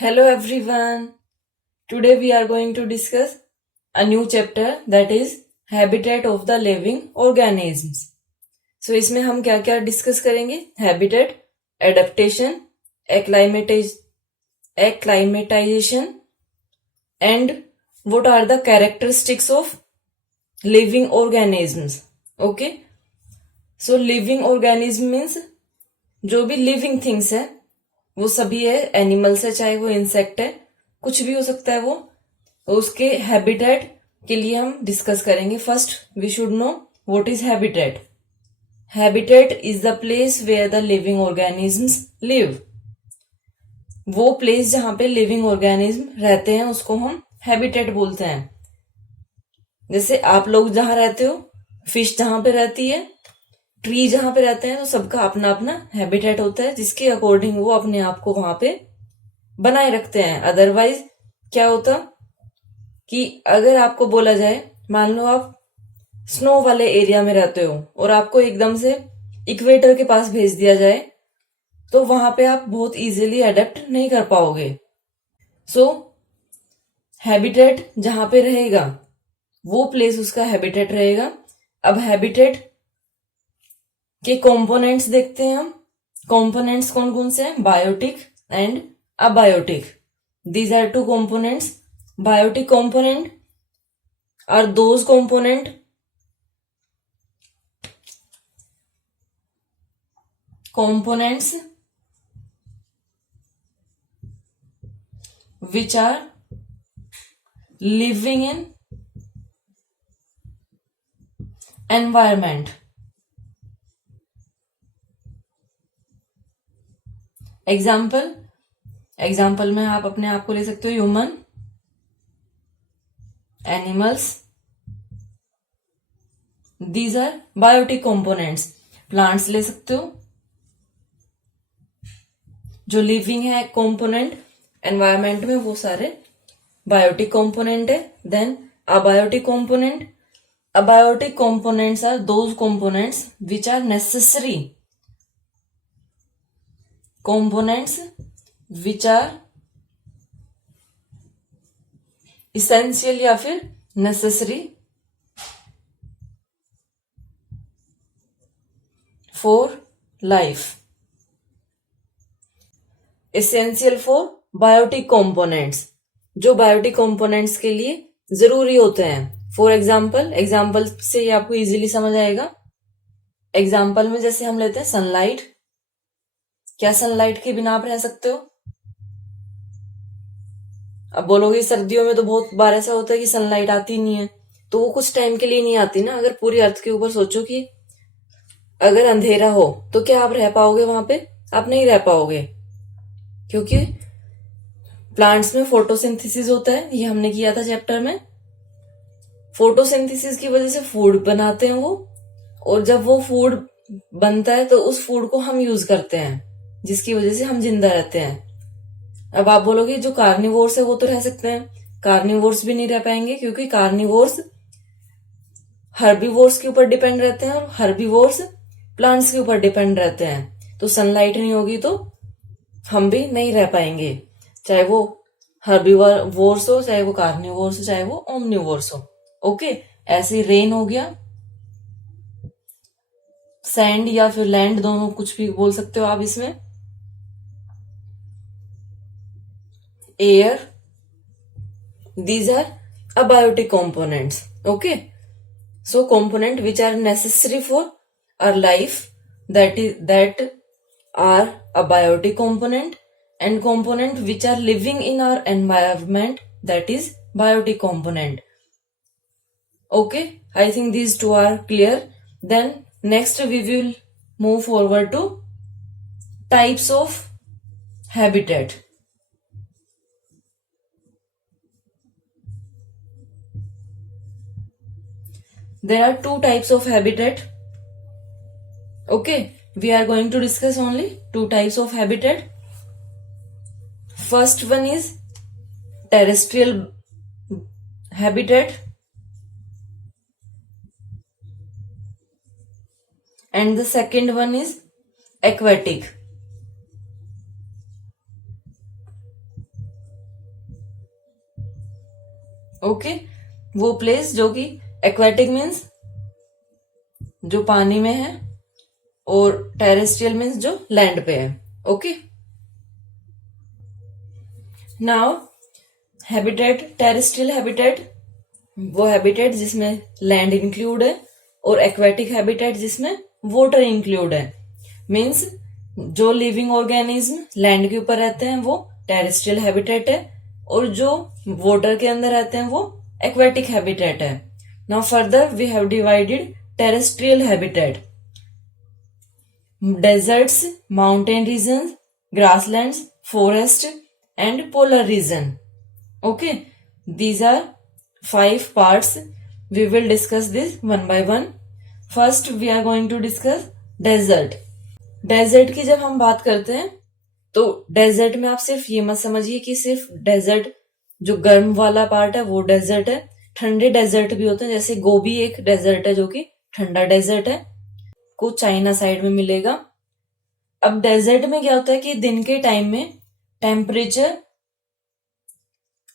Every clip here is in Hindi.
Hello everyone. Today we are going to discuss a new chapter that is Habitat of the Living Organisms. So इसमें हम क्या क्या डिस्कस करेंगे? Habitat, adaptation, acclimatization and what are the characteristics of living organisms. Okay. So living organism means जो भी living things है वो सभी है, एनिमल्स है, चाहे वो इंसेक्ट है, कुछ भी हो सकता है वो, तो उसके हैबिटेट के लिए हम डिस्कस करेंगे. First we should know what is habitat. Habitat is the place where the living organisms live. वो प्लेस जहां पे लिविंग ऑर्गेनिज्म रहते हैं उसको हम हैबिटेट बोलते हैं. जैसे आप लोग जहां रहते हो, फिश जहां पे रहती है, ट्री जहां पे रहते हैं, तो सबका अपना अपना हैबिटेट होता है जिसके अकॉर्डिंग वो अपने आप को वहां पे बनाए रखते हैं. अदरवाइज क्या होता कि अगर आपको बोला जाए, मान लो आप स्नो वाले एरिया में रहते हो और आपको एकदम से इक्वेटर के पास भेज दिया जाए तो वहां पे आप बहुत इजीली अडेप्ट नहीं कर पाओगे. सो हैबिटेट जहां पे रहेगा वो प्लेस उसका हैबिटेट रहेगा. अब हैबिटेट के कंपोनेंट्स देखते हैं हम. कंपोनेंट्स कौन कौन से हैं? Biotic and abiotic. These are two components. Biotic component are those components which are living in environment. Example में आप अपने आप को ले सकते हो, human, animals. These are biotic components. Plants ले सकते हो जो लिविंग है कंपोनेंट एनवायरमेंट में, वो सारे बायोटिक कंपोनेंट है. Then abiotic component. Abiotic components are those components which are necessary. Components which are essential या फिर necessary for life. Essential for biotic components, जो बायोटिक कंपोनेंट्स के लिए जरूरी होते हैं. फॉर एग्जाम्पल से ये आपको इजीली समझ आएगा. एग्जाम्पल में जैसे हम लेते हैं सनलाइट. क्या सनलाइट के बिना आप रह सकते हो? अब बोलोगे सर्दियों में तो बहुत बार ऐसा होता है कि सनलाइट आती नहीं है, तो वो कुछ टाइम के लिए नहीं आती ना. अगर पूरी अर्थ के ऊपर सोचो कि अगर अंधेरा हो तो क्या आप रह पाओगे वहां पे? आप नहीं रह पाओगे, क्योंकि प्लांट्स में फोटोसिंथेसिस होता है. ये हमने किया था चैप्टर में. फोटोसिंथेसिस की वजह से फूड बनाते हैं वो, और जब वो फूड बनता है तो उस फूड को हम यूज करते हैं, जिसकी वजह से हम जिंदा रहते हैं. अब आप बोलोगे जो कार्निवोर्स है वो तो रह सकते हैं. कार्निवोर्स भी नहीं रह पाएंगे, क्योंकि कार्निवोर्स हर्बीवोर्स के ऊपर डिपेंड रहते हैं और हर्बीवोर्स प्लांट्स के ऊपर डिपेंड रहते हैं. तो सनलाइट नहीं होगी तो हम भी नहीं रह पाएंगे, चाहे वो हर्बीवोर्स हो, चाहे वो कार्निवोर्स हो, चाहे वो ओमनिवोर्स हो. ओके. ऐसे रेन हो गया, सैंड या फिर लैंड, दोनों कुछ भी बोल सकते हो आप इसमें. Air, these are abiotic components. Okay, so component which are necessary for our life, that are abiotic component, and component which are living in our environment, that is biotic component. Okay, I think these two are clear. Then next we will move forward to types of habitat. There are two types of habitat. Okay, we are going to discuss only two types of habitat. First one is terrestrial habitat and the second one is aquatic. Okay, वो प्लेस जो कि एक्वेटिक मीन्स जो पानी में है और टेरेस्ट्रियल मीन्स जो लैंड पे है। Okay, now habitat, terrestrial habitat वो हैबिटेट जिसमें लैंड इंक्लूड है, और एक्वेटिक हैबिटेट जिसमें वाटर इंक्लूड है। मीन्स जो लिविंग ऑर्गेनिज्म लैंड के ऊपर रहते हैं वो टेरेस्ट्रियल हैबिटेट है, और जो वाटर के अंदर रहते हैं वो एक्वेटिक हैबिटेट है। Now further we have divided terrestrial habitat, deserts, mountain region, grasslands, forest and polar region. Okay, these are 5 parts. We will discuss this one by one. First we are going to discuss desert. Desert की जब हम बात करते हैं तो डेजर्ट में आप सिर्फ ये मत समझिए कि सिर्फ डेजर्ट जो गर्म वाला पार्ट है वो डेजर्ट है। ठंडे डेजर्ट भी होते हैं, जैसे गोबी एक डेजर्ट है जो कि ठंडा डेजर्ट है, को चाइना साइड में मिलेगा। अब डेजर्ट में क्या होता है कि दिन के टाइम में टेम्परेचर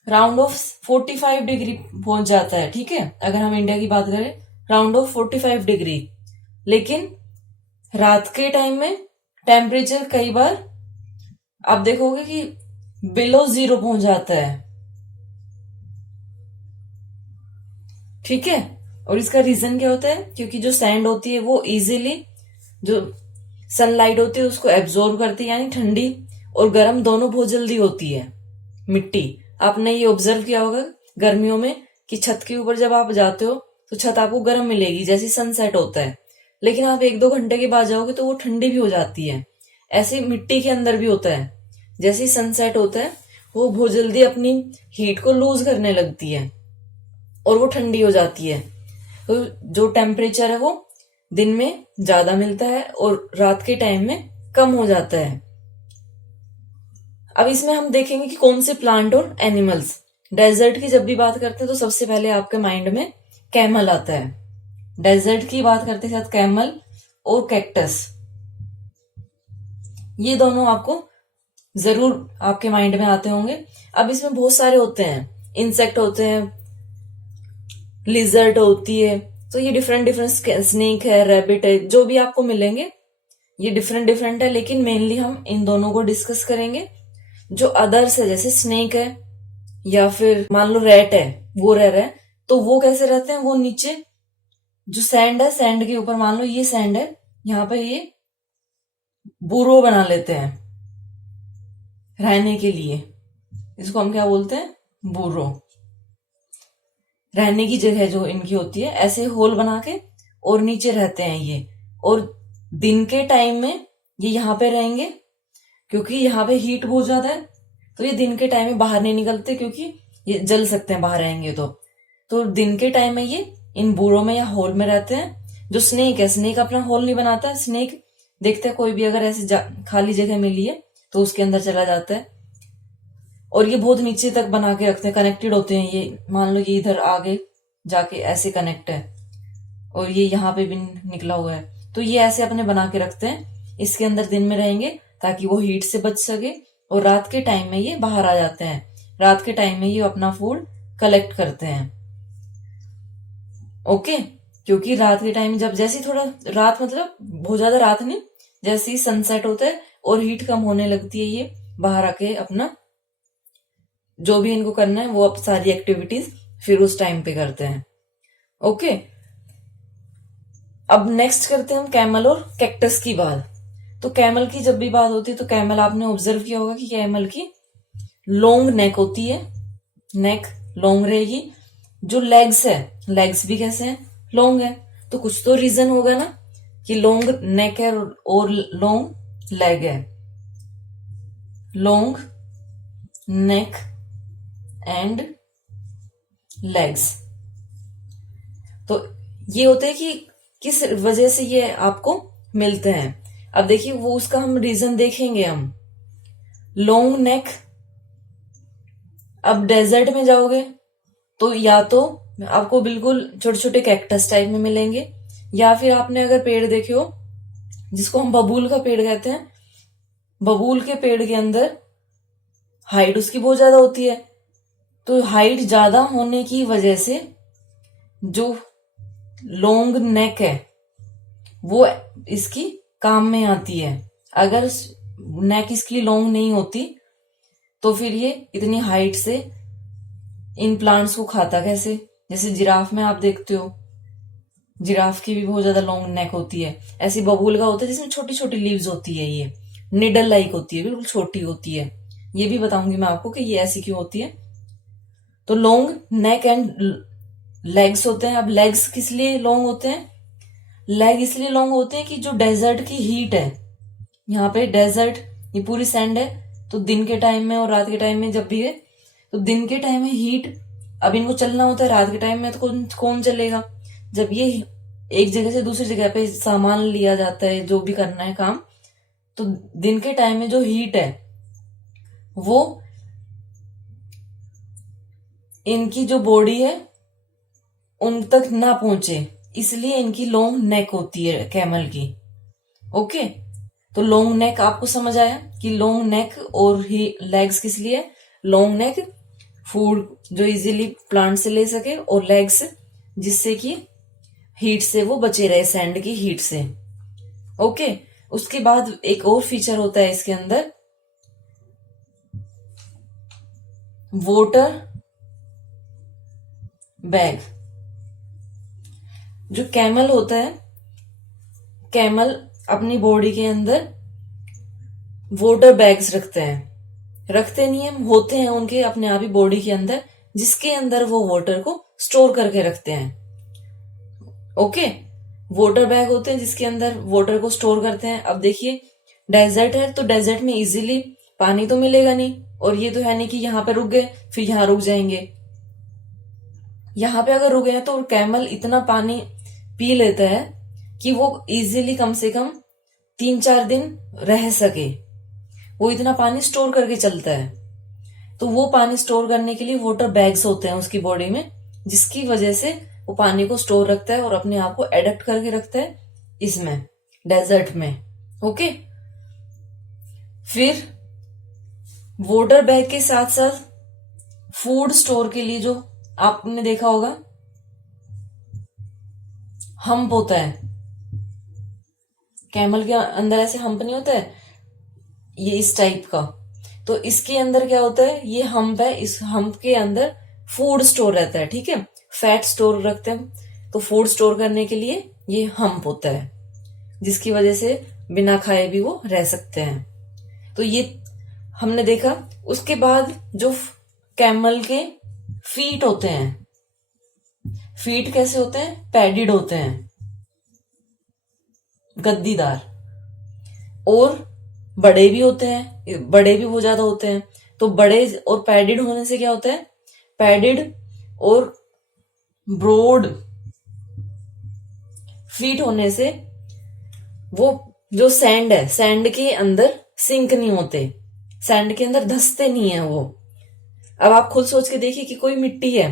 राउंड ऑफ 45 डिग्री पहुंच जाता है। ठीक है, अगर हम इंडिया की बात करें राउंड ऑफ 45 डिग्री, लेकिन रात के टाइम में टेम्परेचर कई बार आप देखोगे कि बिलो 0 पहुंच जाता है। ठीक है, और इसका रीजन क्या होता है, क्योंकि जो सैंड होती है वो इजीली जो सनलाइट होती है उसको एब्जॉर्ब करती है, यानी ठंडी और गर्म दोनों बहुत जल्दी होती है मिट्टी। आपने ये ऑब्जर्व किया होगा गर्मियों में कि छत के ऊपर जब आप जाते हो तो छत आपको गर्म मिलेगी जैसे सनसेट होता है, लेकिन आप 1-2 घंटे के बाद जाओगे तो वो ठंडी भी हो जाती है। ऐसे मिट्टी के अंदर भी होता है, जैसे सनसेट होता है वो बहुत जल्दी अपनी हीट को लूज करने लगती है और वो ठंडी हो जाती है। तो जो टेम्परेचर है वो दिन में ज्यादा मिलता है और रात के टाइम में कम हो जाता है। अब इसमें हम देखेंगे कि कौन से प्लांट और एनिमल्स। डेजर्ट की जब भी बात करते हैं तो सबसे पहले आपके माइंड में कैमल आता है। डेजर्ट की बात करते साथ कैमल और कैक्टस, ये दोनों आपको जरूर आपके माइंड में आते होंगे। अब इसमें बहुत सारे होते हैं, इंसेक्ट होते हैं, लिजर्ड होती है, तो ये डिफरेंट डिफरेंट, स्नेक है, रैबिट है, जो भी आपको मिलेंगे ये डिफरेंट डिफरेंट है, लेकिन मेनली हम इन दोनों को डिस्कस करेंगे। जो अदर्स है जैसे स्नेक है या फिर मान लो रैट है, वो रह रहा है, तो वो कैसे रहते हैं, वो नीचे जो सैंड है, सैंड के ऊपर मान लो ये सैंड है, यहाँ पे ये बुरो बना लेते हैं रहने के लिए। इसको हम क्या बोलते हैं, बुरो, रहने की जगह जो इनकी होती है, ऐसे होल बना के और नीचे रहते हैं ये। और दिन के टाइम में ये यहाँ पे रहेंगे क्योंकि यहाँ पे हीट बहुत ज्यादा है, तो ये दिन के टाइम में बाहर नहीं निकलते क्योंकि ये जल सकते हैं बाहर रहेंगे तो दिन के टाइम में ये इन बूरों में या होल में रहते हैं। जो स्नेक है, स्नेक अपना होल नहीं बनाता है, स्नेक देखते हैं कोई भी अगर ऐसे खाली जगह मिली है तो उसके अंदर चला जाता है, और ये बहुत नीचे तक बना के रखते हैं, कनेक्टेड होते हैं ये। मान लो ये इधर आगे जाके ऐसे कनेक्ट है और ये यहाँ पे भी निकला हुआ है, तो ये ऐसे अपने बना के रखते हैं, इसके अंदर दिन में रहेंगे ताकि वो हीट से बच सके, और रात के टाइम में ये बाहर आ जाते हैं। रात के टाइम में ये अपना फूड कलेक्ट करते हैं। ओके, क्योंकि रात के टाइम जब जैसे थोड़ा रात, मतलब बहुत ज्यादा रात नहीं, जैसे ही सनसेट होता है और हीट कम होने लगती है, ये बाहर आके अपना जो भी इनको करना है वो अब सारी एक्टिविटीज फिर उस टाइम पे करते हैं। ओके, अब नेक्स्ट करते हैं हम कैमल और कैक्टस की बात। तो कैमल की जब भी बात होती है तो कैमल आपने ऑब्जर्व किया होगा कि कैमल की लॉन्ग नेक होती है, नेक लॉन्ग रहेगी। जो लेग्स है, लेग्स भी कैसे हैं, लॉन्ग है, तो कुछ तो रीजन होगा ना कि लॉन्ग नेक है और लॉन्ग लेग है। लॉन्ग नेक एंड लेग्स, तो ये होते हैं कि किस वजह से ये आपको मिलते हैं। अब देखिए वो उसका हम रीजन देखेंगे हम। लॉन्ग नेक, अब डेजर्ट में जाओगे तो या तो आपको बिल्कुल छोटे छोटे कैक्टस टाइप में मिलेंगे, या फिर आपने अगर पेड़ देखे हो जिसको हम बबूल का पेड़ कहते हैं, बबूल के पेड़ के अंदर हाइट उसकी बहुत ज्यादा होती है, तो हाइट ज्यादा होने की वजह से जो लॉन्ग नेक है वो इसकी काम में आती है। अगर नेक इसकी लॉन्ग नहीं होती तो फिर ये इतनी हाइट से इन प्लांट्स को खाता कैसे? जैसे जिराफ में आप देखते हो, जिराफ की भी बहुत ज्यादा लॉन्ग नेक होती है। ऐसी बबूल का होता है जिसमें छोटी छोटी लीव्स होती है, ये निडल लाइक होती है, बिल्कुल छोटी होती है। ये भी बताऊंगी मैं आपको कि ये ऐसी क्यों होती है। तो लॉन्ग नेक एंड लेग्स होते हैं। अब लेग्स किस लिए लॉन्ग होते हैं? लेग इसलिए लॉन्ग होते हैं कि जो डेजर्ट की हीट है, यहाँ पे डेजर्ट, ये पूरी सैंड है, तो दिन के टाइम में और रात के टाइम में जब भी है, तो दिन के टाइम में हीट, अब इनको चलना होता है, रात के टाइम में तो कौन चलेगा? जब ये एक जगह से दूसरी जगह पे सामान लिया जाता है, जो भी करना है काम, तो दिन के टाइम में जो हीट है वो इनकी जो बॉडी है उन तक ना पहुंचे, इसलिए इनकी लॉन्ग नेक होती है कैमल की। ओके, तो लॉन्ग नेक आपको समझ आया कि लॉन्ग नेक और ही लेग्स किस लिए? लॉन्ग नेक फूड जो इजीली प्लांट से ले सके, और लेग्स जिससे कि हीट से वो बचे रहे, सैंड की हीट से। ओके, उसके बाद एक और फीचर होता है इसके अंदर, वाटर बैग। जो कैमल होता है, कैमल अपनी बॉडी के अंदर वाटर बैग्स रखते नहीं है, होते हैं उनके अपने आप ही बॉडी के अंदर, जिसके अंदर वो वाटर को स्टोर करके रखते हैं। ओके, वाटर बैग होते हैं जिसके अंदर वाटर को स्टोर करते हैं। अब देखिए, डेजर्ट है तो डेजर्ट में इजीली पानी तो मिलेगा नहीं, और ये तो है नहीं कि यहाँ पे रुक गए फिर यहाँ रुक जाएंगे। यहाँ पे अगर रुक गए तो कैमल इतना पानी पी लेता है कि वो इजीली कम से कम 3-4 दिन रह सके, वो इतना पानी स्टोर करके चलता है। तो वो पानी स्टोर करने के लिए वाटर बैग्स होते हैं उसकी बॉडी में, जिसकी वजह से वो पानी को स्टोर रखता है और अपने आप को एडप्ट करके रखता है इसमें, डेजर्ट में। ओके, फिर वाटर बैग के साथ साथ फूड स्टोर के लिए जो आपने देखा होगा हम्प होता है, कैमल के अंदर ऐसे हम्प नहीं होता है ये इस टाइप का, तो इसके अंदर क्या होता है, ये हम्प है, इस हम्प के अंदर फूड स्टोर रहता है। ठीक है, फैट स्टोर रखते हैं, तो फूड स्टोर करने के लिए ये हम्प होता है, जिसकी वजह से बिना खाए भी वो रह सकते हैं। तो ये हमने देखा। उसके बाद जो कैमल के फीट होते हैं, फीट कैसे होते हैं? पैडिड होते हैं, गद्दीदार, और बड़े भी होते हैं, बड़े भी बहुत ज्यादा होते हैं। तो बड़े और पैडिड होने से क्या होता है? पैडिड और ब्रॉड फीट होने से वो जो सैंड है, सैंड के अंदर सिंक नहीं होते, सैंड के अंदर धंसते नहीं है वो। अब आप खुद सोच के देखिए कि कोई मिट्टी है,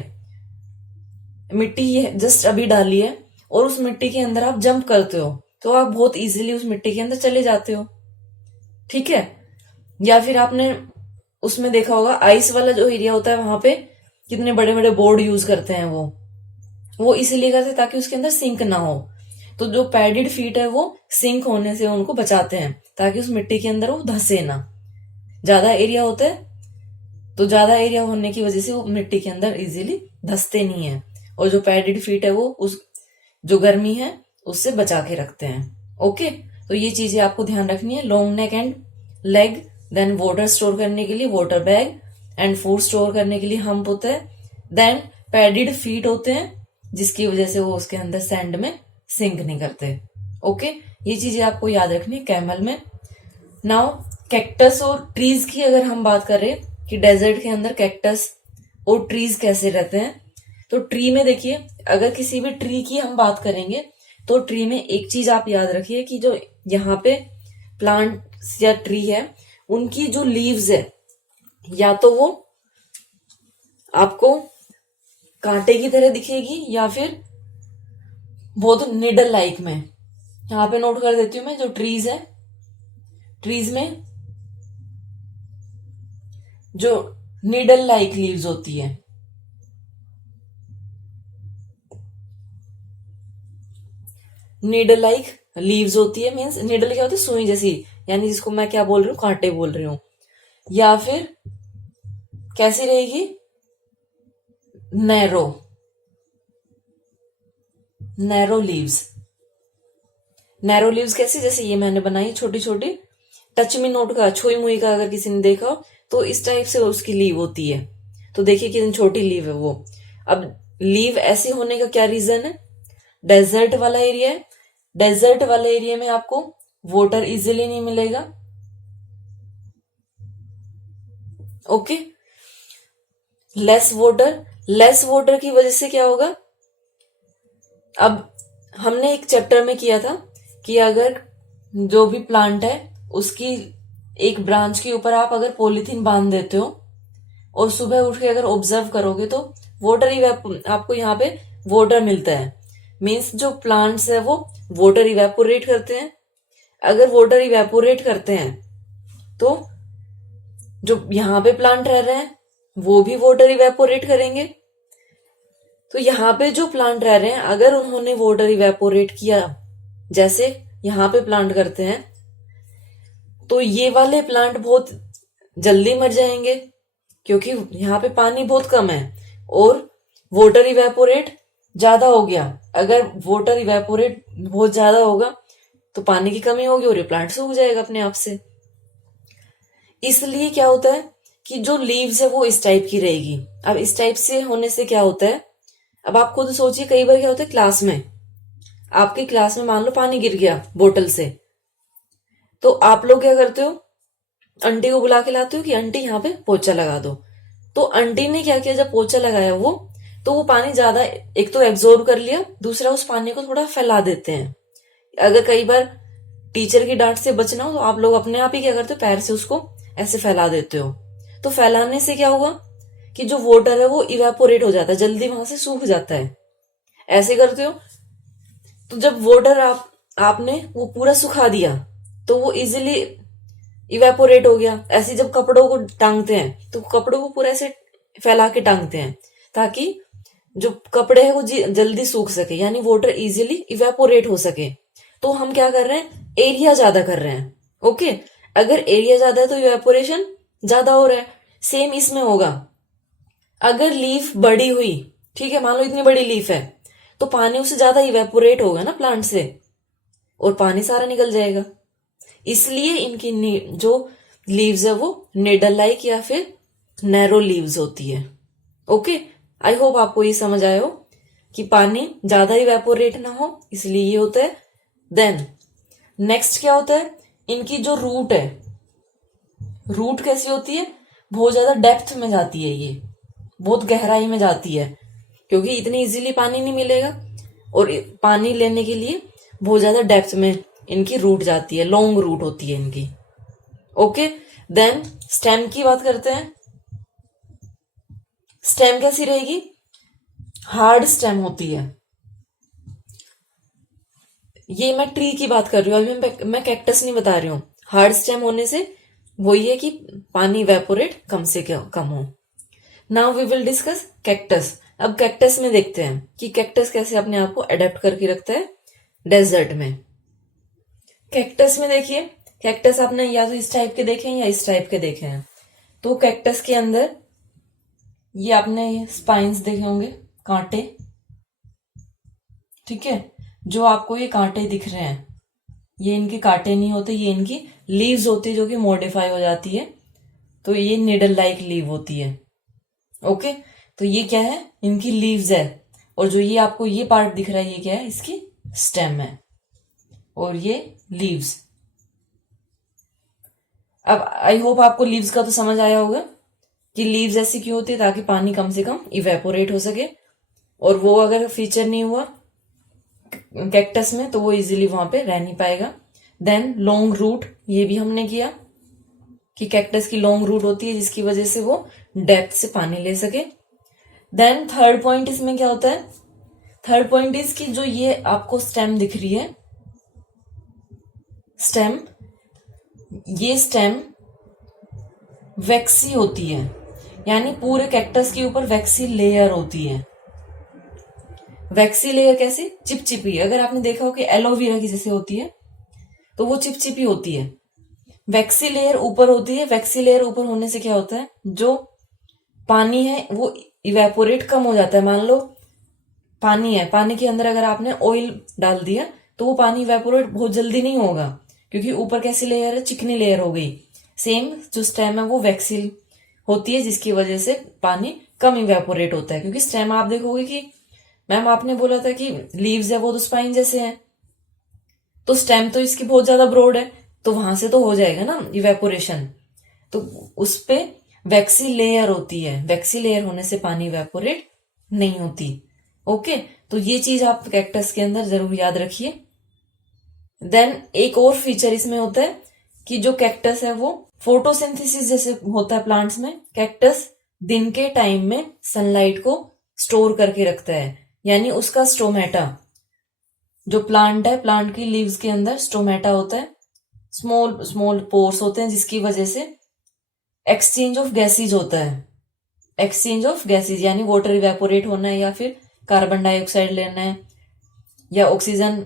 मिट्टी जस्ट अभी डाली है, और उस मिट्टी के अंदर आप जंप करते हो तो आप बहुत इजीली उस मिट्टी के अंदर चले जाते हो। ठीक है, या फिर आपने उसमें देखा होगा आइस वाला जो एरिया होता है, वहां पे कितने बड़े बड़े बोर्ड यूज करते हैं वो इसीलिए करते हैं ताकि उसके अंदर सिंक ना हो। तो जो पैडिड फीट है वो सिंक होने से उनको बचाते हैं, ताकि उस मिट्टी के अंदर वो धंसे ना। ज्यादा एरिया होता है तो ज्यादा एरिया होने की वजह से वो मिट्टी के अंदर इजीली धंसते नहीं है, और जो पैडिड फीट है वो उस जो गर्मी है उससे बचा के रखते हैं। ओके, तो ये चीजें आपको ध्यान रखनी है, long neck and leg, then water store करने के लिए water bag, and food store करने के लिए हम्प होता है, देन पैडिड फीट होते हैं जिसकी वजह से वो उसके अंदर सैंड में सिंक नहीं करते। ओके, ये चीजें आपको याद रखनी है कैमल में। नाउ कैक्टस और ट्रीज की अगर हम बात करें कि डेजर्ट के अंदर कैक्टस और ट्रीज कैसे रहते हैं, तो ट्री में देखिए, अगर किसी भी ट्री की हम बात करेंगे तो ट्री में एक चीज आप याद रखिए कि जो यहाँ पे प्लांट या ट्री है उनकी जो लीव्स है, या तो वो आपको कांटे की तरह दिखेगी या फिर बहुत निडल लाइक में। यहाँ पे नोट कर देती हूँ मैं, जो ट्रीज है, ट्रीज में जो निडल लाइक लीव्स होती है, नीडल लाइक लीव्स होती है, मीन्स नीडल क्या होती है, सुई जैसी, यानी जिसको मैं क्या बोल रही हूँ, कांटे बोल रही हूँ। या फिर कैसी रहेगी, narrow, narrow leaves. Narrow leaves कैसी, जैसे ये मैंने बनाई छोटी छोटी, टच मी नोट का, छुई मुई का अगर किसी ने देखा हो तो इस टाइप से उसकी लीव होती है। तो देखिए कितनी छोटी लीव है वो। अब लीव ऐसे होने का क्या रीजन है, डेजर्ट वाला एरिया है, डेजर्ट वाले एरिया में आपको वाटर इजीली नहीं मिलेगा। Okay, less water, less water की वजह से क्या होगा, अब हमने एक चैप्टर में किया था कि अगर जो भी प्लांट है उसकी एक ब्रांच के ऊपर आप अगर पॉलीथीन बांध देते हो और सुबह उठ के अगर ऑब्जर्व करोगे तो वाटर आपको यहाँ पे वाटर मिलता है, मीन्स जो प्लांट्स है वो वाटर इवेपोरेट करते हैं। अगर वाटर इवेपोरेट करते हैं तो जो यहाँ पे प्लांट रह रहे हैं वो भी वाटर इवेपोरेट करेंगे। तो यहाँ पे जो प्लांट रह रहे हैं अगर उन्होंने वाटर इवेपोरेट किया जैसे यहाँ पे प्लांट करते हैं तो ये वाले प्लांट बहुत जल्दी मर जाएंगे, क्योंकि यहाँ पे पानी बहुत कम है और वाटर इवेपोरेट ज्यादा हो गया। अगर वाटर इवेपोरेट बहुत ज्यादा होगा तो पानी की कमी होगी और ये प्लांट सूख जाएगा अपने आप से। इसलिए क्या होता है कि जो लीव्स है वो इस टाइप की रहेगी। अब इस टाइप से होने से क्या होता है, अब आप खुद सोचिए, कई बार क्या होता है क्लास में, आपकी क्लास में मान लो पानी गिर गया बोतल से, तो आप लोग क्या करते हो, आंटी को बुला के लाते हो कि आंटी यहाँ पे पोछा लगा दो। तो आंटी ने क्या किया, जब पोछा लगाया वो, तो वो पानी ज्यादा एक तो एब्जॉर्ब कर लिया, दूसरा उस पानी को थोड़ा फैला देते हैं। अगर कई बार टीचर की डांट से बचना हो तो आप लोग अपने आप ही क्या करते हो, पैर से उसको ऐसे फैला देते हो। तो फैलाने से क्या हुआ कि जो वाटर है वो इवेपोरेट हो जाता है, जल्दी वहां से सूख जाता है। ऐसे करते हो तो जब वाटर आपने वो पूरा सुखा दिया तो वो इजीली इवेपोरेट हो गया। ऐसे जब कपड़ों को टांगते हैं तो कपड़ों को पूरा ऐसे फैला के टांगते हैं ताकि जो कपड़े हैं वो जल्दी सूख सके, यानी वाटर इजीली इवेपोरेट हो सके। तो हम क्या कर रहे हैं, एरिया ज्यादा कर रहे हैं। ओके, अगर एरिया ज्यादा है तो इवेपोरेशन ज्यादा हो रहा है। सेम इसमें होगा, अगर लीफ बड़ी हुई, ठीक है, मान लो इतनी बड़ी लीफ है तो पानी उससे ज्यादा इवेपोरेट होगा ना प्लांट से, और पानी सारा निकल जाएगा। इसलिए इनकी जो लीव्स है वो निडल लाइक या फिर नैरो लीव्स होती है। ओके, आई होप आपको ये समझ आया हो कि पानी ज्यादा इवेपोरेट ना हो, इसलिए ये होता है। देन नेक्स्ट क्या होता है, इनकी जो रूट है, रूट कैसी होती है, बहुत ज्यादा डेप्थ में जाती है, ये बहुत गहराई में जाती है, क्योंकि इतनी इजीली पानी नहीं मिलेगा और पानी लेने के लिए बहुत ज्यादा डेप्थ में इनकी रूट जाती है, लॉन्ग रूट होती है इनकी। ओके, देन स्टेम की बात करते हैं। स्टेम कैसी रहेगी, हार्ड स्टेम होती है। ये मैं ट्री की बात कर रही हूँ, अभी मैं कैक्टस नहीं बता रही हूँ। हार्ड स्टेम होने से वही है कि पानी वेपोरेट कम से कम हो। Now we will discuss cactus. अब कैक्टस में देखते हैं कि कैक्टस कैसे अपने आप को अडेप्ट करके रखता है डेजर्ट में। कैक्टस में देखिए, कैक्टस आपने या तो इस टाइप के देखे हैं या इस टाइप के देखे हैं। तो कैक्टस के अंदर ये आपने स्पाइन्स देखे होंगे, कांटे, ठीक है, जो आपको ये कांटे दिख रहे हैं ये इनके कांटे नहीं होते, ये इनकी लीव्स होती है जो कि मॉडिफाई हो जाती है। तो ये निडल लाइक लीव होती है। ओके, तो ये क्या है, इनकी लीव्स है, और जो ये आपको ये पार्ट दिख रहा है ये क्या है, इसकी स्टेम है, और ये लीव्स। अब आई होप आपको लीव्स का तो समझ आया होगा कि लीव्स ऐसी क्यों होती है, ताकि पानी कम से कम इवेपोरेट हो सके, और वो अगर फीचर नहीं हुआ कैक्टस में तो वो इजीली वहां पे रह नहीं पाएगा। देन लॉन्ग रूट, ये भी हमने किया कि कैक्टस की लॉन्ग रूट होती है जिसकी वजह से वो डेप्थ से पानी ले सके। देन थर्ड पॉइंट इसमें क्या होता है, थर्ड पॉइंट इज कि जो ये आपको स्टेम दिख रही है, स्टेम, ये स्टेम वैक्सी होती है, यानी पूरे कैक्टस के ऊपर वैक्सी लेयर होती है। वैक्सी लेयर कैसे? चिपचिपी। अगर आपने देखा हो कि एलोवेरा की जैसे होती है तो वो चिपचिपी होती है। वैक्सी लेयर ऊपर होती है। वैक्सी लेयर ऊपर होने से क्या होता है, जो पानी है वो इवेपोरेट कम हो जाता है। मान लो पानी है, पानी के अंदर अगर आपने ऑयल डाल दिया तो वो पानी इवेपोरेट बहुत जल्दी नहीं होगा, क्योंकि ऊपर कैसी लेयर है, चिकनी लेयर हो गई। सेम जो स्टेम है वो वैक्सील होती है, जिसकी वजह से पानी कम इवेपोरेट होता है। क्योंकि स्टेम आप देखोगे कि मैम आपने बोला था कि लीव्स है वो तो स्पाइन जैसे हैं, तो स्टेम तो इसकी बहुत ज्यादा ब्रॉड है, तो वहां से तो हो जाएगा ना इवेपोरेशन। तो उस पे वैक्सी लेयर होती है। वैक्सी लेयर होने से पानी इवेपोरेट नहीं होती। ओके, तो ये चीज आप कैक्टस के अंदर जरूर याद रखिए। देन एक और फीचर इसमें होता है कि जो कैक्टस है वो फोटोसिंथेसिस जैसे होता है प्लांट्स में, कैक्टस दिन के टाइम में सनलाइट को स्टोर करके रखता है। यानी उसका स्टोमेटा, जो प्लांट है, प्लांट की लीव्स के अंदर स्टोमेटा होता है, स्मॉल स्मॉल पोर्स होते हैं, जिसकी वजह से एक्सचेंज ऑफ गैसेज होता है। एक्सचेंज ऑफ गैसेज यानी वाटर इवेपोरेट होना है, या फिर कार्बन डाइऑक्साइड लेना है, या ऑक्सीजन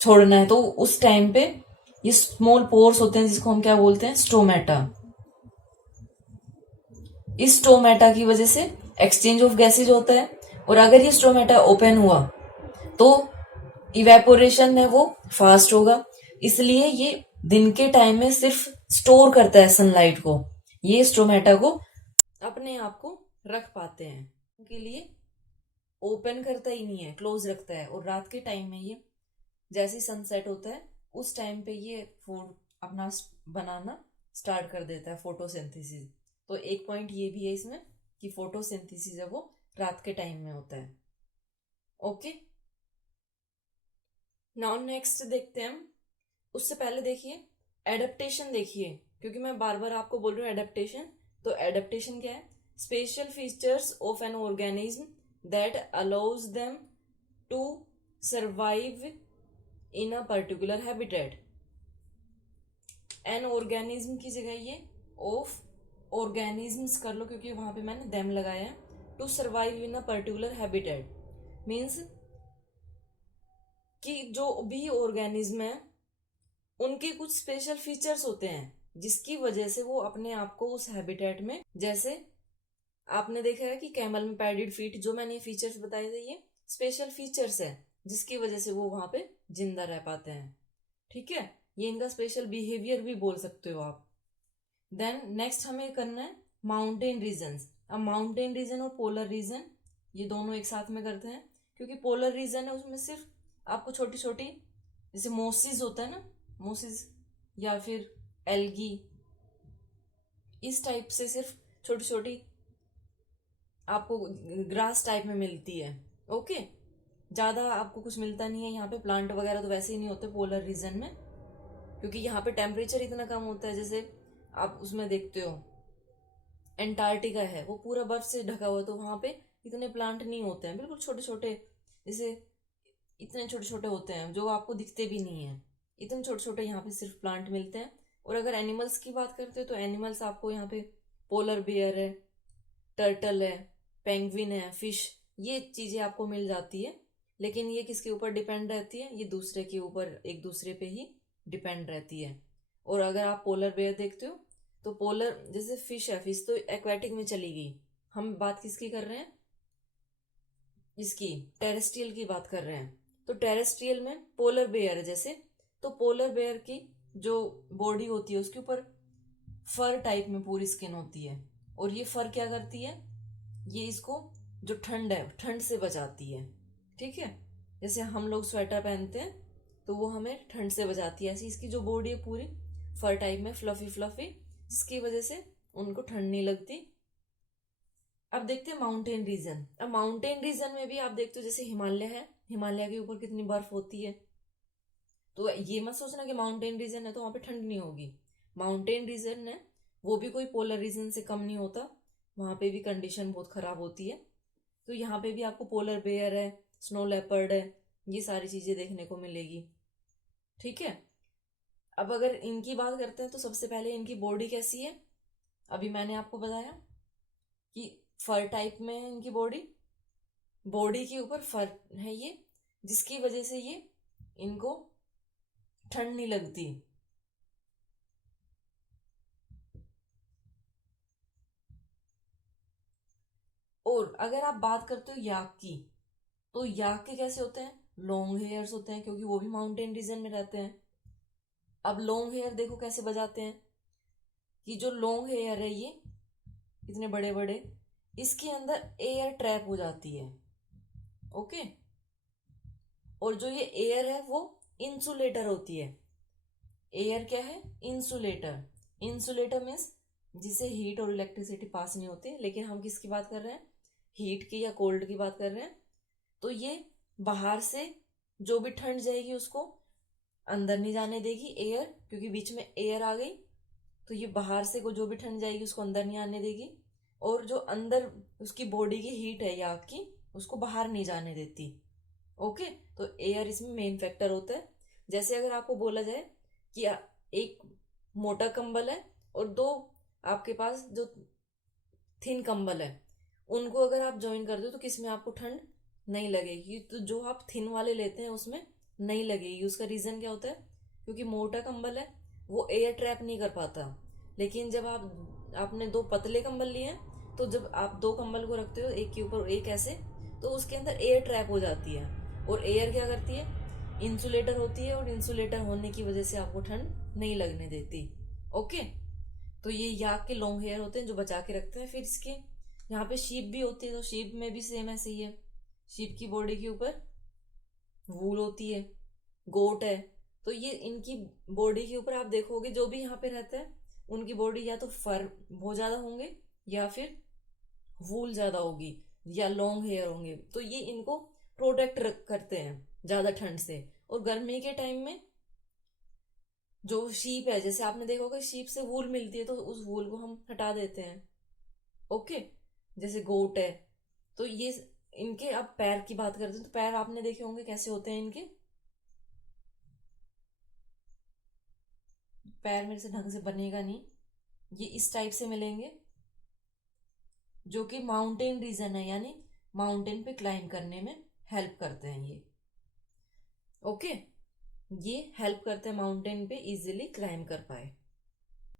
छोड़ना है, तो उस टाइम पे ये स्मॉल पोर्स होते हैं, जिसको हम क्या बोलते हैं, स्टोमेटा। इस स्टोमेटा की वजह से एक्सचेंज ऑफ गैसेज होता है, और अगर ये स्टोमेटा ओपन हुआ तो इवेपोरेशन है वो फास्ट होगा। इसलिए ये दिन के टाइम में सिर्फ स्टोर करता है सनलाइट को। ये स्टोमेटा को अपने आप को रख पाते हैं, के लिए ओपन करता ही नहीं है, क्लोज रखता है। और रात के टाइम में ये जैसे सनसेट होता है उस टाइम पे ये फूड अपना बनाना स्टार्ट कर देता है, फोटोसिंथेसिस। तो एक पॉइंट ये भी है इसमें कि फोटोसिंथेसिस है वो रात के टाइम में होता है। ओके, नाउ नेक्स्ट देखते हैं हम। उससे पहले देखिए एडेप्टेशन देखिए, क्योंकि मैं बार बार आपको बोल रही हूँ एडेप्टेशन। तो एडेप्टेशन क्या है? Special features of an organism that allows them to survive in a particular habitat. An organism की जगह ये ऑफ ऑर्गेनिजम्स कर लो, क्योंकि वहां पे मैंने देम लगाया है। To survive in a particular habitat means कि जो भी ऑर्गेनिज्म है उनके कुछ स्पेशल फीचर्स होते हैं, जिसकी वजह से वो अपने आप को उस हैबिटेट में, जैसे आपने देखा है कि कैमल में पैडेड फीट, जो मैंने ये फीचर्स बताए थे ये स्पेशल फीचर्स है, जिसकी वजह से वो वहां पे जिंदा रह पाते हैं। ठीक है, ये इनका स्पेशल बिहेवियर भी बोल सकते हो आप। देन नेक्स्ट हमें करना है माउंटेन रीजन्स। अब माउंटेन रीजन और पोलर रीजन ये दोनों एक साथ में करते हैं, क्योंकि पोलर रीजन है उसमें सिर्फ आपको छोटी छोटी, जैसे मोसिस होता है ना, मोसिस या फिर एल्गी, इस टाइप से सिर्फ छोटी छोटी आपको ग्रास टाइप में मिलती है। ओके, ज्यादा आपको कुछ मिलता नहीं है यहाँ पे। प्लांट वगैरह तो वैसे ही नहीं होते पोलर रीजन में, क्योंकि यहाँ पे टेम्परेचर इतना कम होता है। जैसे आप उसमें देखते हो एंटार्क्टिका है, वो पूरा बर्फ से ढका हुआ है, तो वहां पे इतने प्लांट नहीं होते हैं, बिल्कुल छोटे छोटे, जैसे इतने छोटे छोटे होते हैं जो आपको दिखते भी नहीं है। इतने छोटे छोटे यहाँ पे सिर्फ प्लांट मिलते हैं। और अगर एनिमल्स की बात करते हो तो एनिमल्स आपको यहाँ पे पोलर बियर है, टर्टल है, पेंगुइन है, फिश, ये चीजें आपको मिल जाती है। लेकिन ये किसके ऊपर डिपेंड रहती है? ये दूसरे के ऊपर, एक दूसरे पे ही डिपेंड रहती है। और अगर आप पोलर बेयर देखते हो तो पोलर, जैसे फिश है, फिश तो एक्वेटिक में चली गई। हम बात किसकी कर रहे हैं? इसकी टेरेस्ट्रियल की बात कर रहे हैं। तो टेरेस्ट्रियल में पोलर बेयर है जैसे, तो पोलर बेयर की जो बॉडी होती है उसके ऊपर फर टाइप में पूरी स्किन होती है। और ये फर क्या करती है? ये इसको जो ठंड है, ठंड से बचाती है। ठीक है, जैसे हम लोग स्वेटर पहनते हैं तो वो हमें ठंड से बचाती है, ऐसी इसकी जो बॉडी है पूरी फर टाइप में फ्लफी फ्लफी, जिसकी वजह से उनको ठंड नहीं लगती। अब देखते हैं माउंटेन रीजन। अब माउंटेन रीजन में भी आप देखते हो जैसे हिमालय है, हिमालय के ऊपर कितनी बर्फ होती है। तो ये मत सोचना कि माउंटेन रीजन है तो वहां पे ठंड नहीं होगी। माउंटेन रीजन है वो भी कोई पोलर रीजन से कम नहीं होता, वहां पे भी कंडीशन बहुत खराब होती है। तो यहाँ पे भी आपको पोलर बेयर है, स्नो लेपर्ड है, ये सारी चीजें देखने को मिलेगी। ठीक है, अब अगर इनकी बात करते हैं तो सबसे पहले इनकी बॉडी कैसी है? अभी मैंने आपको बताया कि फर टाइप में है इनकी बॉडी, बॉडी के ऊपर फर है ये, जिसकी वजह से ये इनको ठंड नहीं लगती। और अगर आप बात करते हो याक की, तो याक के कैसे होते हैं, लॉन्ग हेयर्स होते हैं, क्योंकि वो भी माउंटेन रीजन में रहते हैं। अब लॉन्ग हेयर देखो कैसे बजाते हैं, कि जो लॉन्ग हेयर है ये इतने बड़े बड़े, इसके अंदर एयर ट्रैप हो जाती है। ओके, और जो ये एयर है वो इंसुलेटर होती है। एयर क्या है, इंसुलेटर। इंसुलेटर मीन्स जिसे हीट और इलेक्ट्रिसिटी पास नहीं होती, लेकिन हम किसकी बात कर रहे हैं, हीट की या कोल्ड की बात कर रहे हैं। तो ये बाहर से जो भी ठंड जाएगी उसको अंदर नहीं जाने देगी एयर, क्योंकि बीच में एयर आ गई, तो ये बाहर से को जो भी ठंड जाएगी उसको अंदर नहीं आने देगी, और जो अंदर उसकी बॉडी की हीट है या की, उसको बाहर नहीं जाने देती। ओके, तो एयर इसमें मेन फैक्टर होता है। जैसे अगर आपको बोला जाए कि एक मोटा कंबल है और दो आपके पास जो थिन कंबल है, उनको अगर आप ज्वाइन कर दो तो किसमें आपको ठंड नहीं लगेगी, तो जो आप थिन वाले लेते हैं उसमें नहीं लगेगी। उसका रीजन क्या होता है, क्योंकि मोटा कंबल है वो एयर ट्रैप नहीं कर पाता। लेकिन जब आपने दो पतले कंबल लिए हैं, तो जब आप दो कंबल को रखते हो एक के ऊपर एक ऐसे, तो उसके अंदर एयर ट्रैप हो जाती है। और एयर क्या करती है, इंसुलेटर होती है, और इंसुलेटर होने की वजह से आपको ठंड नहीं लगने देती। ओके, तो ये याक के लॉन्ग हेयर होते हैं जो बचा के रखते हैं। फिर इसके यहाँ पे शीप भी होती है, तो शीप में भी सेम ऐसे ही है। शीप की बॉडी के ऊपर वूल होती है, गोट है, तो ये इनकी बॉडी के ऊपर आप देखोगे जो भी यहाँ पे रहता है उनकी बॉडी या तो फर बहुत ज्यादा होंगे, या फिर वूल ज्यादा होगी, या लॉन्ग हेयर होंगे, तो ये इनको प्रोटेक्ट करते हैं ज्यादा ठंड से। और गर्मी के टाइम में जो शीप है, जैसे आपने देखा होगा शीप से वूल मिलती है, तो उस वूल को हम हटा देते हैं। ओके, जैसे गोट है, तो ये इनके अब पैर की बात करते हैं, तो पैर आपने देखे होंगे कैसे होते हैं इनके। पैर मेरे से ढंग से बनेगा नहीं, ये इस टाइप से मिलेंगे, जो कि माउंटेन रीजन है, यानी माउंटेन पे क्लाइंब करने में हेल्प करते हैं ये। ओके, ये हेल्प करते हैं माउंटेन पे इजीली क्लाइंब कर पाए।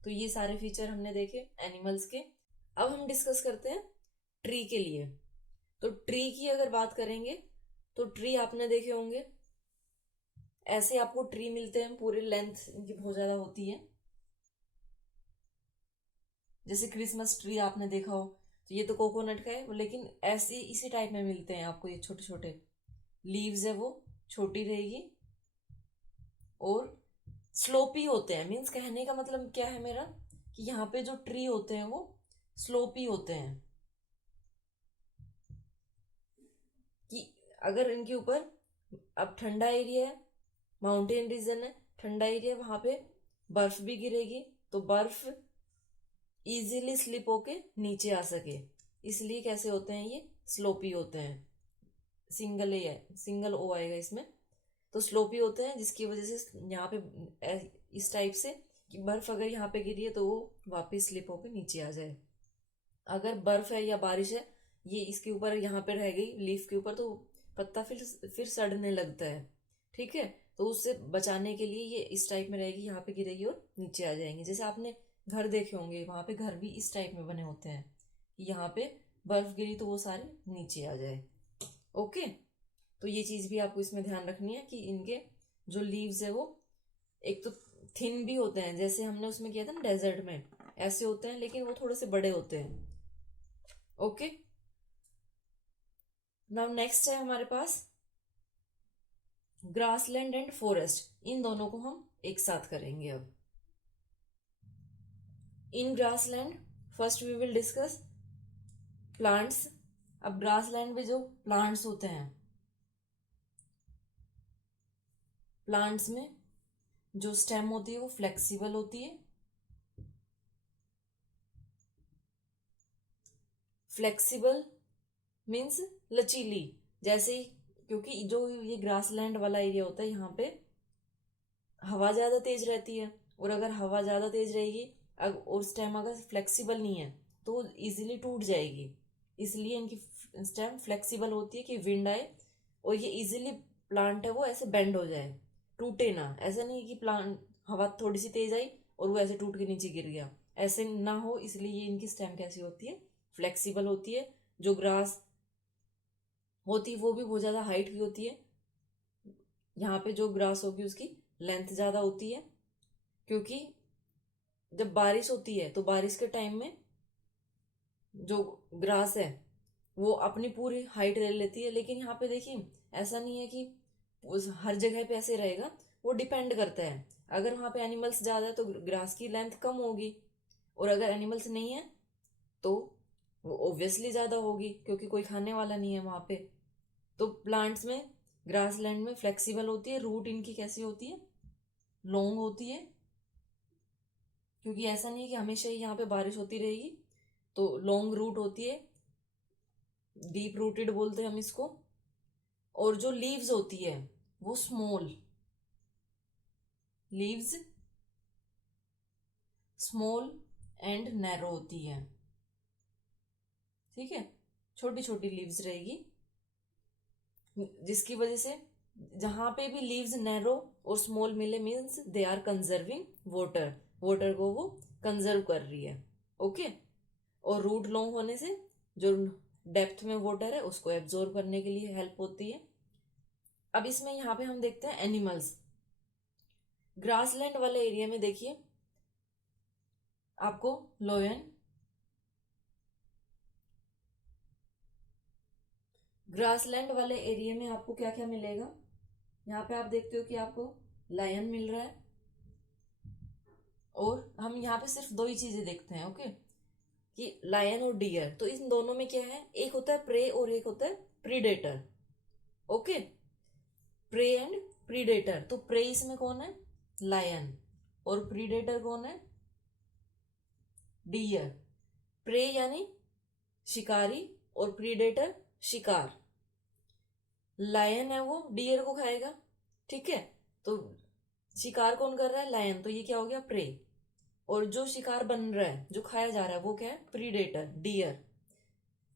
तो ये सारे फीचर हमने देखे एनिमल्स के। अब हम डिस्कस करते हैं ट्री के लिए। तो ट्री की अगर बात करेंगे, तो ट्री आपने देखे होंगे, ऐसे आपको ट्री मिलते हैं, पूरे लेंथ इनकी बहुत ज्यादा होती है। जैसे क्रिसमस ट्री आपने देखा हो, तो ये तो कोकोनट का है, लेकिन ऐसे इसी टाइप में मिलते हैं आपको। ये छोटे छोटे लीव्स है, वो छोटी रहेगी, और स्लोपी होते हैं। मीन्स कहने का मतलब क्या है मेरा, कि यहाँ पे जो ट्री होते हैं वो स्लोपी होते हैं, कि अगर इनके ऊपर अब ठंडा एरिया है, माउंटेन रीजन है, ठंडा एरिया, वहां पे बर्फ भी गिरेगी, तो बर्फ इजीली स्लिप होके नीचे आ सके, इसलिए कैसे होते हैं ये स्लोपी होते हैं। सिंगल ए है, सिंगल ओ आएगा इसमें। तो स्लोपी होते हैं जिसकी वजह से यहाँ पे इस टाइप से कि बर्फ अगर यहाँ पे गिरी है तो वो वापिस स्लिप होकर नीचे आ जाए। अगर बर्फ है या बारिश है, ये इसके ऊपर यहाँ पे रह गई लीफ के ऊपर, तो पत्ता फिर सड़ने लगता है। ठीक है, तो उससे बचाने के लिए ये इस टाइप में रहेगी, यहाँ पे गिरेगी और नीचे आ जाएंगे। जैसे आपने घर देखे होंगे, वहां पे घर भी इस टाइप में बने होते हैं, कि यहाँ पे बर्फ गिरी तो वो सारे नीचे आ जाए। ओके, तो ये चीज भी आपको इसमें ध्यान रखनी है कि इनके जो लीव्स है वो एक तो थिन भी होते हैं, जैसे हमने उसमें किया था ना डेजर्ट में, ऐसे होते हैं, लेकिन वो थोड़े से बड़े होते हैं। ओके, नाउ नेक्स्ट है हमारे पास ग्रासलैंड एंड फॉरेस्ट। इन दोनों को हम एक साथ करेंगे। अब in grassland first we will discuss plants. अब ग्रासलैंड में जो प्लांट्स होते हैं, प्लांट्स में जो स्टेम होती है वो फ्लेक्सिबल होती है। फ्लेक्सिबल मीन्स लचीली, जैसे क्योंकि जो ये ग्रासलैंड वाला एरिया होता है, यहाँ पे हवा ज्यादा तेज रहती है, और अगर हवा ज्यादा तेज रहेगी और स्टेम अगर फ्लेक्सिबल नहीं है तो इजीली टूट जाएगी। इसलिए इनकी स्टेम फ्लेक्सिबल होती है कि विंड आए और ये इजीली प्लांट है वो ऐसे बेंड हो जाए, टूटे ना। ऐसा नहीं कि प्लांट हवा थोड़ी सी तेज आई और वो ऐसे टूट के नीचे गिर गया, ऐसे ना हो। इसलिए ये इनकी स्टेम कैसी होती है, फ्लेक्सिबल होती है। जो ग्रास होती है वो भी बहुत ज्यादा हाइट की होती है। यहाँ पे जो ग्रास होगी उसकी लेंथ ज्यादा होती है, क्योंकि जब बारिश होती है तो बारिश के टाइम में जो ग्रास है वो अपनी पूरी हाइट ले लेती है। लेकिन यहाँ पे देखिए ऐसा नहीं है कि उस हर जगह पे ऐसे रहेगा, वो डिपेंड करता है। अगर वहां पे एनिमल्स ज्यादा है तो ग्रास की लेंथ कम होगी, और अगर एनिमल्स नहीं है तो वो ऑब्वियसली ज्यादा होगी, क्योंकि कोई खाने वाला नहीं है वहां पे। तो प्लांट्स में ग्रास लैंड में फ्लेक्सिबल होती है, रूट इनकी कैसी होती है, लॉन्ग होती है, क्योंकि ऐसा नहीं है कि हमेशा ही यहाँ पे बारिश होती रहेगी। तो लॉन्ग रूट होती है, डीप रूटेड बोलते हैं हम इसको। और जो लीव्स होती है वो small, leaves small and narrow होती है, ठीक है, छोटी छोटी लीव्स रहेगी, जिसकी वजह से जहां पे भी लीव्स नैरो और स्मॉल मिले means they are conserving water, water को वो कंजर्व कर रही है। ओके। और रूट लॉन्ग होने से जो डेप्थ में वाटर है उसको एब्जॉर्ब करने के लिए हेल्प होती है। अब इसमें यहाँ पे हम देखते हैं एनिमल्स। ग्रासलैंड वाले एरिया में देखिए आपको लोयन, ग्रासलैंड वाले एरिया में आपको क्या क्या मिलेगा। यहाँ पे आप देखते हो कि आपको लायन मिल रहा है, और हम यहाँ पे सिर्फ दो ही चीजें देखते हैं, ओके, कि लायन और डियर। तो इन दोनों में क्या है, एक होता है प्रे और एक होता है predator. Okay, prey and predator. तो प्रे इसमें कौन है, लायन, और प्रीडेटर कौन है, डियर। प्रे यानी शिकारी और प्रीडेटर शिकार। लायन है वो डियर को खाएगा, ठीक है। तो शिकार कौन कर रहा है, लायन, तो ये क्या हो गया, प्रे। और जो शिकार बन रहा है, जो खाया जा रहा है, वो क्या है, प्रीडेटर, डियर।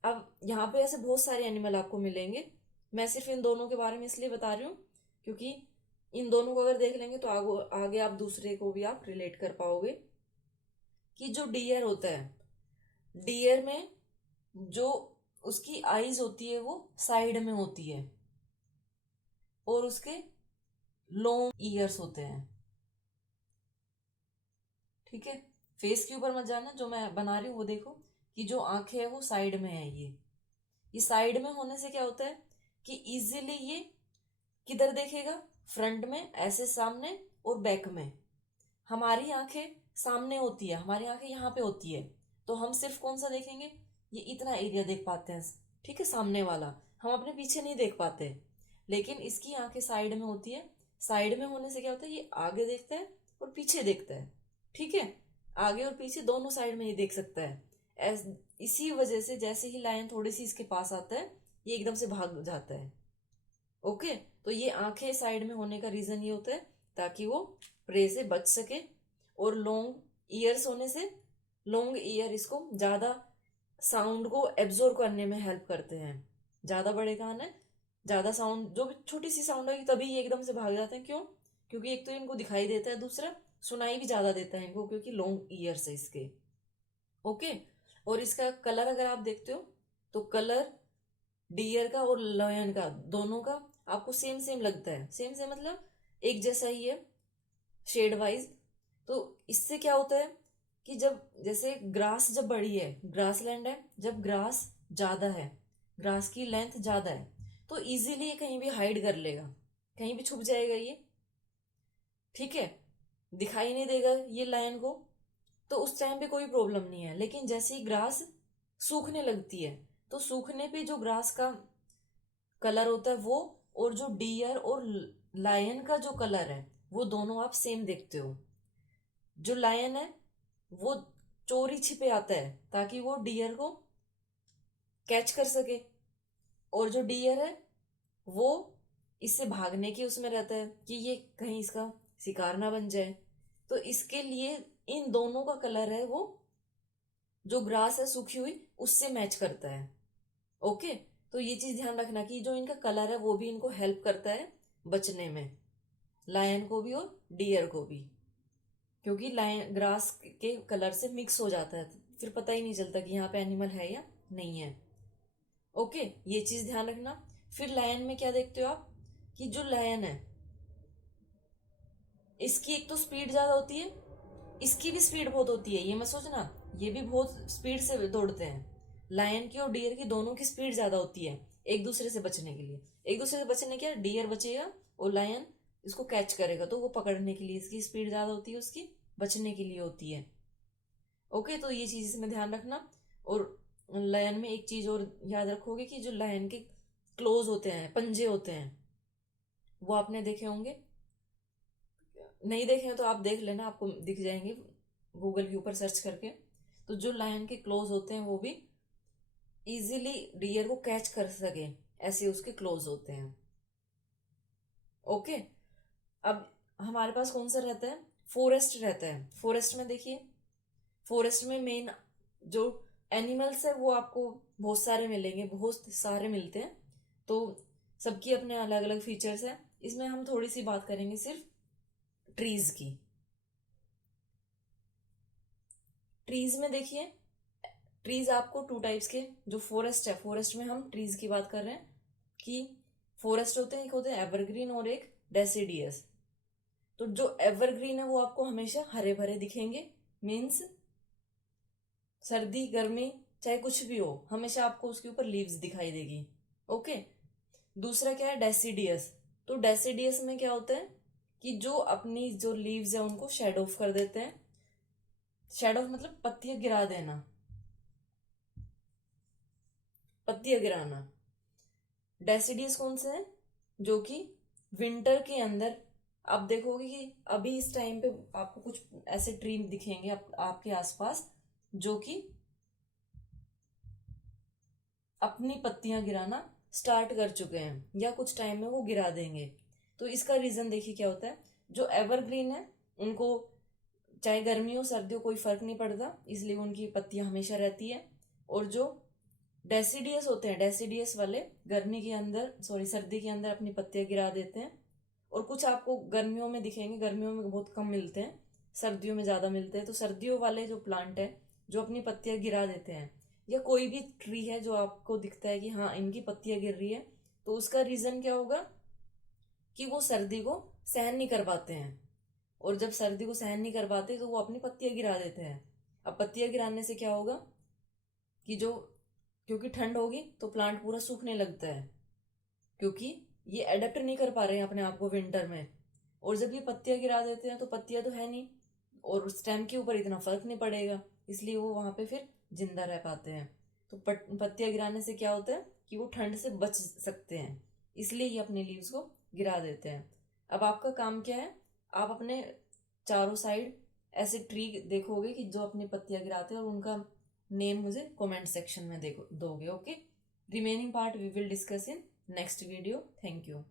अब यहाँ पे ऐसे बहुत सारे एनिमल आपको मिलेंगे, मैं सिर्फ इन दोनों के बारे में इसलिए बता रही हूँ क्योंकि इन दोनों को अगर देख लेंगे तो आगे आप दूसरे को भी आप रिलेट कर पाओगे। कि जो डियर होता है, डियर में जो उसकी आईज होती है वो साइड में होती है, और उसके लॉन्ग ईयर्स होते हैं, ठीक है। फेस के ऊपर मत जाना, जो मैं बना रही हूँ वो देखो कि जो आंखें है वो साइड में है। ये साइड में होने से क्या होता है कि इजीली ये किधर देखेगा, फ्रंट में ऐसे सामने और बैक में। हमारी आंखें सामने होती है, हमारी आंखें यहाँ पे होती है, तो हम सिर्फ कौन सा देखेंगे, ये इतना एरिया देख पाते हैं, ठीक है, सामने वाला। हम अपने पीछे नहीं देख पाते। लेकिन इसकी आंखें साइड में होती है। साइड में होने से क्या होता है, ये आगे देखता है और पीछे देखता है, ठीक है। आगे और पीछे दोनों साइड में ये देख सकता है। इसी वजह से जैसे ही लायन थोड़ी सी इसके पास आता है, ये एकदम से भाग जाता है। ओके, तो ये आंखें साइड में होने का रीजन ये होता है ताकि वो प्रे से बच सके। और लॉन्ग ईयर्स होने से, लॉन्ग ईयर इसको ज्यादा साउंड को एब्जॉर्ब करने में हेल्प करते हैं। ज्यादा बड़े कान है, ज्यादा साउंड, जो भी छोटी सी साउंड होगी तभी ये एकदम से भाग जाते हैं। क्यों, क्योंकि एक तो इनको दिखाई देता है, दूसरा सुनाई भी ज्यादा देता है इनको, क्योंकि लॉन्ग ईयर्स है इसके। ओके। और इसका कलर अगर आप देखते हो तो कलर डियर का और लयन का दोनों का आपको सेम सेम लगता है। सेम सेम मतलब एक जैसा ही है शेड वाइज। तो इससे क्या होता है कि जब जैसे ग्रास जब बड़ी है, ग्रास लैंड है, जब ग्रास ज्यादा है, ग्रास की लेंथ ज्यादा है, तो इजीली ये कहीं भी हाइड कर लेगा, कहीं भी छुप जाएगा ये, ठीक है, दिखाई नहीं देगा ये लायन को। तो उस टाइम पे कोई प्रॉब्लम नहीं है। लेकिन जैसे ही ग्रास सूखने लगती है, तो सूखने पे जो ग्रास का कलर होता है वो, और जो डियर और लायन का जो कलर है वो दोनों आप सेम देखते हो। जो लायन है वो चोरी छिपे आता है ताकि वो डियर को कैच कर सके, और जो डियर है वो इससे भागने की उसमें रहता है कि ये कहीं इसका शिकार ना बन जाए। तो इसके लिए इन दोनों का कलर है वो, जो ग्रास है सूखी हुई उससे मैच करता है। ओके, तो ये चीज ध्यान रखना कि जो इनका कलर है वो भी इनको हेल्प करता है बचने में, लायन को भी और डियर को भी, क्योंकि लायन ग्रास के कलर से मिक्स हो जाता है, फिर पता ही नहीं चलता कि यहाँ पे एनिमल है या नहीं है। ओके, ये चीज ध्यान रखना। फिर लायन में क्या देखते हो आप कि जो लायन है इसकी एक तो स्पीड ज्यादा होती है, इसकी भी स्पीड बहुत होती है, ये मत सोचना ये भी बहुत स्पीड से दौड़ते हैं। लायन की और डियर की दोनों की स्पीड ज्यादा होती है एक दूसरे से बचने के लिए। एक दूसरे से बचने क्या, डियर बचेगा और लायन इसको कैच करेगा, तो वो पकड़ने के लिए इसकी स्पीड ज्यादा होती है, उसकी बचने के लिए होती है। ओके, तो ये चीज इसमें ध्यान रखना। और लायन में एक चीज और याद रखोगे कि जो लायन के क्लोज होते हैं, पंजे होते हैं, वो आपने देखे होंगे, नहीं देखे हैं तो आप देख लेना, आपको दिख जाएंगे गूगल के ऊपर सर्च करके। तो जो लायन के क्लोज होते हैं वो भी इजीली डियर को कैच कर सके, ऐसे उसके क्लोज होते हैं। ओके, अब हमारे पास कौन सा रहता है, फॉरेस्ट रहता है। फॉरेस्ट में देखिए, फॉरेस्ट में मेन जो एनिमल्स है वो आपको बहुत सारे मिलेंगे, बहुत सारे मिलते हैं, तो सबकी अपने अलग अलग फीचर्स है। इसमें हम थोड़ी सी बात करेंगे सिर्फ ट्रीज की। ट्रीज में देखिए, ट्रीज आपको टू टाइप्स के, जो फॉरेस्ट है, फॉरेस्ट में हम ट्रीज की बात कर रहे हैं कि फॉरेस्ट होते हैं, एक होते हैं एवरग्रीन और एक डेसिडियस। तो जो एवरग्रीन है वो आपको हमेशा हरे भरे दिखेंगे, मीन्स सर्दी गर्मी चाहे कुछ भी हो हमेशा आपको उसके ऊपर लीव्स दिखाई देगी। ओके, दूसरा क्या है, डेसिडियस। तो डेसिडियस में क्या होता है कि जो अपनी जो लीव्स है उनको शेड ऑफ कर देते हैं। शेड ऑफ मतलब पत्तियां गिरा देना, पत्तियां गिराना। डेसिडियस कौन से हैं, जो कि विंटर के अंदर आप देखोगे कि अभी इस टाइम पे आपको कुछ ऐसे ट्री दिखेंगे आपके आसपास जो कि अपनी पत्तियां गिराना स्टार्ट कर चुके हैं या कुछ टाइम में वो गिरा देंगे। तो इसका रीजन देखिए क्या होता है, जो एवरग्रीन है उनको चाहे गर्मी हो सर्दी हो कोई फर्क नहीं पड़ता, इसलिए उनकी पत्तियां हमेशा रहती है। और जो डेसिडियस होते हैं, डेसिडियस वाले गर्मी के अंदर सॉरी सर्दी के अंदर अपनी पत्तियां गिरा देते हैं। और कुछ आपको गर्मियों में दिखेंगे, गर्मियों में बहुत कम मिलते हैं, सर्दियों में ज्यादा मिलते हैं। तो सर्दियों वाले जो प्लांट है जो अपनी पत्तियां गिरा देते हैं, या कोई भी ट्री है जो आपको दिखता है कि हाँ इनकी पत्तियां गिर रही है, तो उसका रीजन क्या होगा कि वो सर्दी को सहन नहीं कर पाते हैं। और जब सर्दी को सहन नहीं कर पाते तो वो अपनी पत्तियां गिरा देते हैं। अब पत्तियां गिराने से क्या होगा कि जो, क्योंकि ठंड होगी तो प्लांट पूरा सूखने लगता है, क्योंकि ये अडेप्ट नहीं कर पा रहे हैं अपने आप को विंटर में। और जब ये पत्तियां गिरा देते हैं तो पत्तियां तो है नहीं और स्टेम के ऊपर इतना फर्क नहीं पड़ेगा, इसलिए वो वहां पे फिर जिंदा रह पाते हैं। तो पत्तियां गिराने से क्या होता है कि वो ठंड से बच सकते हैं, इसलिए ये अपने लीव्स को गिरा देते हैं। अब आपका काम क्या है, आप अपने चारों साइड ऐसे ट्री देखोगे कि जो अपनी पत्तियां गिराते हैं, और उनका नेम मुझे कमेंट सेक्शन में देखो दोगे। Okay, remaining part we will discuss in next video. Thank you.